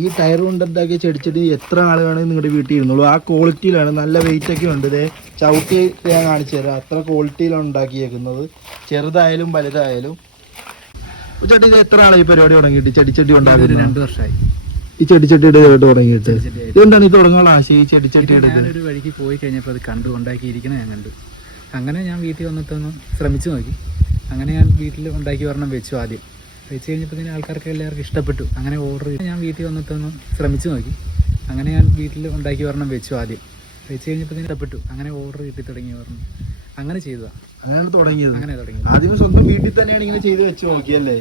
ഈ ടയർ കൊണ്ടുണ്ടാക്കിയ ചെടിച്ചെടി എത്ര ആൾ വേണമെങ്കിൽ നിങ്ങളുടെ വീട്ടിൽ ഇരുന്നുള്ളൂ? ആ ക്വാളിറ്റിയിലാണ് നല്ല വെയിറ്റ് ഒക്കെ ഉണ്ട് ഇതേ ചവിട്ടി ഞാൻ കാണിച്ചു തരാം. അത്ര ക്വാളിറ്റിയിലാണ് ഉണ്ടാക്കിയേക്കുന്നത്. ചെറുതായാലും വലുതായാലും. ചേട്ടി ഇത് എത്ര ആളായി ഈ പരിപാടി തുടങ്ങിയിട്ട്? ചെടിച്ചട്ടി ഉണ്ടാക്കുന്നത്? രണ്ടു വർഷമായി ഈ ഇതായിട്ട് തുടങ്ങിയിട്ട്? ഇതുകൊണ്ടാണ് ഈ തുടങ്ങാനുള്ള ആശയം ഈ ചെടിച്ചട്ടിയുടെ ഇത് ഞാനൊരു വഴിക്ക് പോയി കഴിഞ്ഞപ്പോൾ അത് കണ്ടു ഉണ്ടാക്കിയിരിക്കണം ഞാൻ കണ്ടു. അങ്ങനെ ഞാൻ വീട്ടിൽ വന്നിട്ടൊന്ന് ശ്രമിച്ചു നോക്കി. അങ്ങനെ ഞാൻ വീട്ടിൽ ഉണ്ടാക്കി വരണം വെച്ചു ആദ്യം. വെച്ച് കഴിഞ്ഞപ്പോൾ ആൾക്കാർക്ക് എല്ലാവർക്കും ഇഷ്ടപ്പെട്ടു. അങ്ങനെ ഓർഡർ ചെയ്ത്. ഞാൻ വീട്ടിൽ വന്നിട്ടൊന്ന് ശ്രമിച്ചു നോക്കി. അങ്ങനെ ഞാൻ വീട്ടിൽ ഉണ്ടാക്കി ഒരെണ്ണം വെച്ചു ആദ്യം. വെച്ച് കഴിഞ്ഞപ്പോൾ ഇഷ്ടപ്പെട്ടു. അങ്ങനെ ഓർഡർ കിട്ടി തുടങ്ങി പറഞ്ഞു. അങ്ങനെ ചെയ്തതാണ് അങ്ങനെയാണ് തുടങ്ങിയത്. അങ്ങനെ തുടങ്ങി ആദ്യം സ്വന്തം വീട്ടിൽ തന്നെയാണ് ഇങ്ങനെ ചെയ്ത് വെച്ച് നോക്കിയല്ലേ?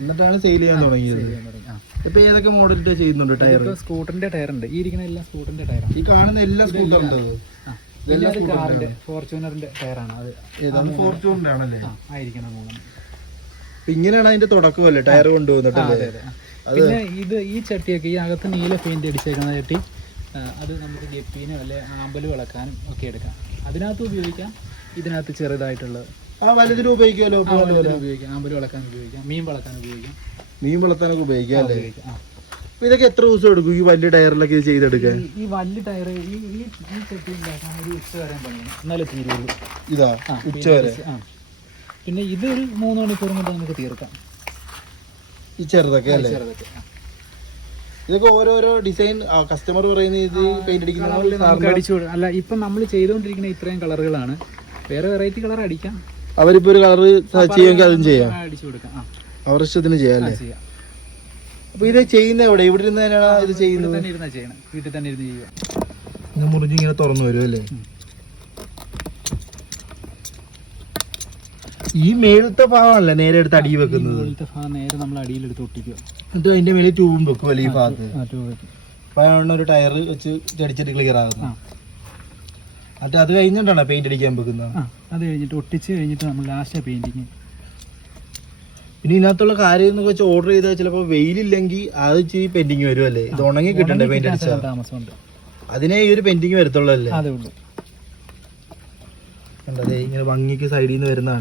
എന്നിട്ടാണ് സെയിൽ ചെയ്യാൻ തുടങ്ങിയത്. ഇപ്പൊ ഏതൊക്കെ മോഡലിന്റെ ചെയ്യുന്നുണ്ട് ടയർ സ്കൂട്ടറിന്റെ ടയർ ഉണ്ട്. ഈ ഇരിക്കുന്ന എല്ലാ സ്കൂട്ടറിന്റെ ടയറാണ് ഈ കാണുന്ന എല്ലാ സ്കൂട്ടറിന്റെ ഫോർച്യൂണറിന്റെ ഫോർച്യൂണറിന്റെ ടയറാണ് അത് ഏതാണ് ഫോർച്യൂണിന്റെ ആണല്ലേ? ആയിരിക്കണം ഇങ്ങനെയാണ് അതിന്റെ തുടക്കമല്ലേ ടയർ കൊണ്ടുപോകുന്നത്. പിന്നെ ഇത് ഈ ചട്ടിയൊക്കെ ഈ അകത്ത് നീല പെയിന്റ് അടിച്ചേക്കുന്ന ചട്ടി അത് നമുക്ക് ഗപ്പീനോ അല്ലെ ആമ്പൽ വിളക്കാനും ഒക്കെ എടുക്കാം. അതിനകത്ത് ഉപയോഗിക്കാം ഇതിനകത്ത് ചെറുതായിട്ടുള്ളത് ആ വലുതിന് ഉപയോഗിക്കുമല്ലോ? ഉപയോഗിക്കാം. ആമ്പൽ വിളക്കാൻ ഉപയോഗിക്കാം മീൻ വളക്കാൻ ഉപയോഗിക്കാം. മീൻ വളർത്താനൊക്കെ ഉപയോഗിക്കാം അല്ലേ? ഇതൊക്കെ എത്ര ദിവസം എടുക്കും ഈ വലിയ ടയറിലൊക്കെ ഇത് ചെയ്തെടുക്കാൻ? ഈ- വലിയ ടയർ ഈ ഈ ചട്ടി ഉണ്ടാക്കാൻ ഒരു ഉച്ച വരെ പണിയാണ്. എന്നാലേ തീരുള്ളൂ. ഇതാ ഉച്ച വരെ. ആ. പിന്നെ ഇത് ഒരു മൂന്ന് മണിക്കൂർ കൊണ്ട് നമുക്ക് തീർക്കാം. ഈ ചെറുതൊക്കെ അല്ലേ? ചെറുതൊക്കെ. ഇതൊക്കെ ഓരോരോ ഡിസൈൻ കസ്റ്റമർ പറയുന്ന ഇത് പെയിന്റ് അടിക്കുന്ന അടിച്ചു അല്ല ഇപ്പം നമ്മൾ ചെയ്തുകൊണ്ടിരിക്കുന്ന ഇത്രയും കളറുകളാണ് വേറെ വെറൈറ്റി കളർ അടിക്കാം. അവരിപ്പോ ഒരു കളർ ചെയ്യുമെങ്കിൽ അതും ചെയ്യാം. അടിച്ചു കൊടുക്കാം. അവർ അവരുടെ ഇഷ്ടത്തിന് ചെയ്യാം അല്ലേ? അപ്പൊ ഇത് ചെയ്യുന്ന എവിടെ? ഇവിടെ ഇരുന്ന് തന്നെയാണ് ഇത് ചെയ്യുന്നത്? വീട്ടിൽ തന്നെ ഇരുന്ന് ചെയ്യുക. ഇങ്ങനെ മുറിഞ്ഞ് തുറന്നു വരും അല്ലേ ഈ മേളത്തെ ഭാഗമല്ല നേരെ എടുത്ത് അടി വെക്കുന്നത്. നേരെ നമ്മൾ അടിയിലെടുത്ത് ഒട്ടിക്കുക. എന്നിട്ട് അതിന്റെ മേലെ ട്യൂബും വെക്കും ഈ ഭാഗത്ത്. ഒരു ടയർ വെച്ച് ചടിച്ചിട്ട് ക്ലിയർ ആകുന്നത് ആ. എന്നിട്ട് അത് കഴിഞ്ഞിട്ടാണ് പെയിന്റ് അടിക്കാൻ വെക്കുന്നത്? അത് കഴിഞ്ഞിട്ട് ഒട്ടിച്ച് കഴിഞ്ഞിട്ട് നമ്മൾ ലാസ്റ്റ് പെയിന്റിങ് പിന്നെ ഇതിനകത്തുള്ള കാര്യം എന്നൊക്കെ വെച്ചാൽ ഓർഡർ ചെയ്താൽ ചിലപ്പോൾ വെയിലില്ലെങ്കിൽ അത് ഇച്ചിരി പെൻഡിങ് വരും അല്ലേ? ഇത് ഉണങ്ങി കിട്ടണ്ടേ പെയിന്റ് അടിച്ചാൽ താമസമുണ്ട്. അതിനെ ഈ ഒരു പെയിന്റിങ് വരത്തുള്ളൂ അല്ലേ? അതേ ഉള്ളൂ. കണ്ടതേ ഇങ്ങനെ ഭംഗിക്ക് സൈഡിൽ നിന്ന് വരുന്ന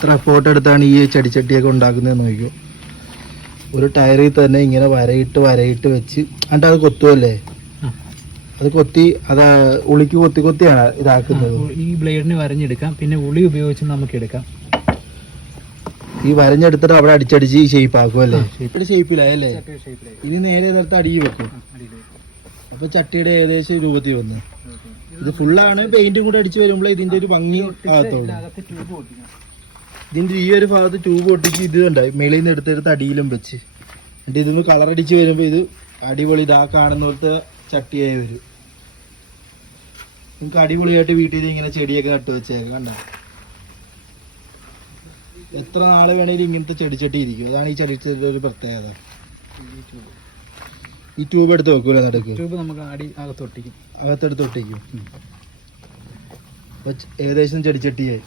കണ്ട എഫേർട്ട് എടുത്താണ് ഈ ചെടിച്ചട്ടിയൊക്കെ ഉണ്ടാക്കുന്നത് നോക്കിയോ ഒരു ടയറിൽ തന്നെ ഇങ്ങനെ വരയിട്ട് വരയിട്ട് വെച്ച് എന്നിട്ട് അത് കൊത്തുമല്ലേ അത് കൊത്തി അത് ഉളിക്ക് കൊത്തി കൊത്തിയാണ് ഇതാക്കുന്നത്. ഈ ബ്ലേഡിന് വരഞ്ഞെടുക്കാം. പിന്നെ ഉളി ഉപയോഗിച്ച് നമുക്ക് എടുക്കാം. ഈ വരഞ്ഞെടുത്തിട്ട് അവിടെ അടിച്ചടിച്ച് ഷേപ്പ് ആക്കും അല്ലേ? ഷേപ്പിലായല്ലേ ഷേപ്പിലായി ഇനി നേരെ നേരത്തെ അടിയിൽ വെക്കും. അപ്പൊ ചട്ടിയുടെ ഏകദേശം രൂപത്തിൽ വന്ന്. ഇത് ഫുള്ളാണ് പെയിന്റും കൂടെ അടിച്ച് വരുമ്പോൾ ഇതിന്റെ ഒരു ഭംഗി ആകത്തുള്ളൂ ഇതിന്റെ ഈ ഒരു ഭാഗത്ത് ട്യൂബ് ഒട്ടിച്ച് ഇത് ഉണ്ടായി മേളിൽ നിന്ന് എടുത്തെടുത്ത് അടിയിലും വെച്ച്. എന്നിട്ട് ഇതൊന്ന് കളർ അടിച്ച് വരുമ്പോൾ ഇത് അടിപൊളി ഇതാ കാണുന്ന പോലത്തെ ചട്ടിയായി വരും. നിങ്ങൾക്ക് അടിപൊളിയായിട്ട് വീട്ടിൽ ഇങ്ങനെ ചെടിയൊക്കെ നട്ടു വെച്ചേക്കാം കണ്ട? എത്ര നാൾ വേണേലും ഇങ്ങനത്തെ ചെടിച്ചട്ടി ഇരിക്കും. അതാണ് ഈ ചെടിച്ചട്ടിയുടെ ഒരു പ്രത്യേകത. ഈ ട്യൂബ് എടുത്ത് വെക്കൂല നടക്കും? ട്യൂബ് നമുക്ക് അടി അകത്തൊട്ടിക്കും അകത്തെടുത്ത് ഒട്ടിക്കും. ഏകദേശം ചെടിച്ചട്ടിയായി.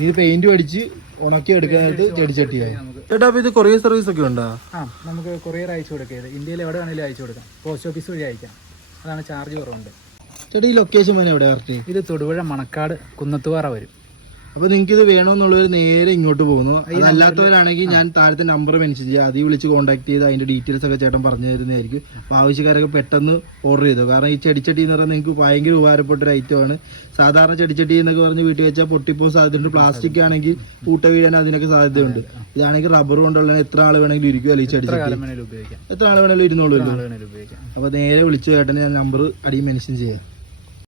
ഇനി പെയിന്റ് അടിച്ച് ഉണക്കി എടുക്കാനായിട്ട് ചെടിച്ചട്ടിയായി. നമുക്ക് ചേട്ടാ അപ്പൊ ഇത് കൊറിയർ സർവീസ് ഒക്കെ ഉണ്ടോ? ആ നമുക്ക് കൊറിയർ അയച്ചു കൊടുക്കുക ഇന്ത്യയിൽ എവിടെ വേണമെങ്കിലും അയച്ചു കൊടുക്കാം. പോസ്റ്റ് ഓഫീസ് വഴി അയക്കാം. അതാണ് ചാർജ് കുറവുണ്ട്. ചേട്ടാ ഈ ലൊക്കേഷൻ എവിടെ കറക്റ്റ് ഇത് തൊടുപുഴ മണക്കാട് കുന്നത്തുപാറ വരും. അപ്പൊ നിങ്ങൾക്ക് ഇത് വേണമെന്നുള്ളവർ നേരെ ഇങ്ങോട്ട് പോകുന്നു. അല്ലാത്തവരാണെങ്കിൽ ഞാൻ താഴത്തെ നമ്പർ മെൻഷൻ ചെയ്യാം. അതിൽ വിളിച്ച് കോൺടാക്ട് ചെയ്ത് അതിന്റെ ഡീറ്റെയിൽസ് ഒക്കെ ചേട്ടൻ പറഞ്ഞു തരുന്നതായിരിക്കും. അപ്പൊ ആവശ്യക്കാരൊക്കെ പെട്ടെന്ന് ഓർഡർ ചെയ്തു? കാരണം ഈ ചെടിച്ചട്ടി എന്ന് പറഞ്ഞാൽ നിങ്ങൾക്ക് ഭയങ്കര ഉപകാരപ്പെട്ട ഒരു ഐറ്റമാണ് സാധാരണ ചെടിച്ചട്ടി എന്നൊക്കെ പറഞ്ഞ് വീട്ടിൽ വെച്ചാൽ പൊട്ടിപ്പോ സാധ്യതയുണ്ട്. പ്ലാസ്റ്റിക് ആണെങ്കിൽ കൂട്ട വീഴാൻ അതിനൊക്കെ സാധ്യതയുണ്ട്. ഇതാണെങ്കിൽ റബ്ബർ കൊണ്ടുള്ള എത്ര ആൾ വേണമെങ്കിലും ഇരിക്കും അല്ലെങ്കിൽ ചെടിച്ചട്ടി? എത്ര ആൾ വേണമെങ്കിലും ഇരുന്നോളൂ അപ്പൊ നേരെ വിളിച്ചു ചേട്ടൻ ഞാൻ നമ്പർ അടി മെൻഷൻ ചെയ്യാം.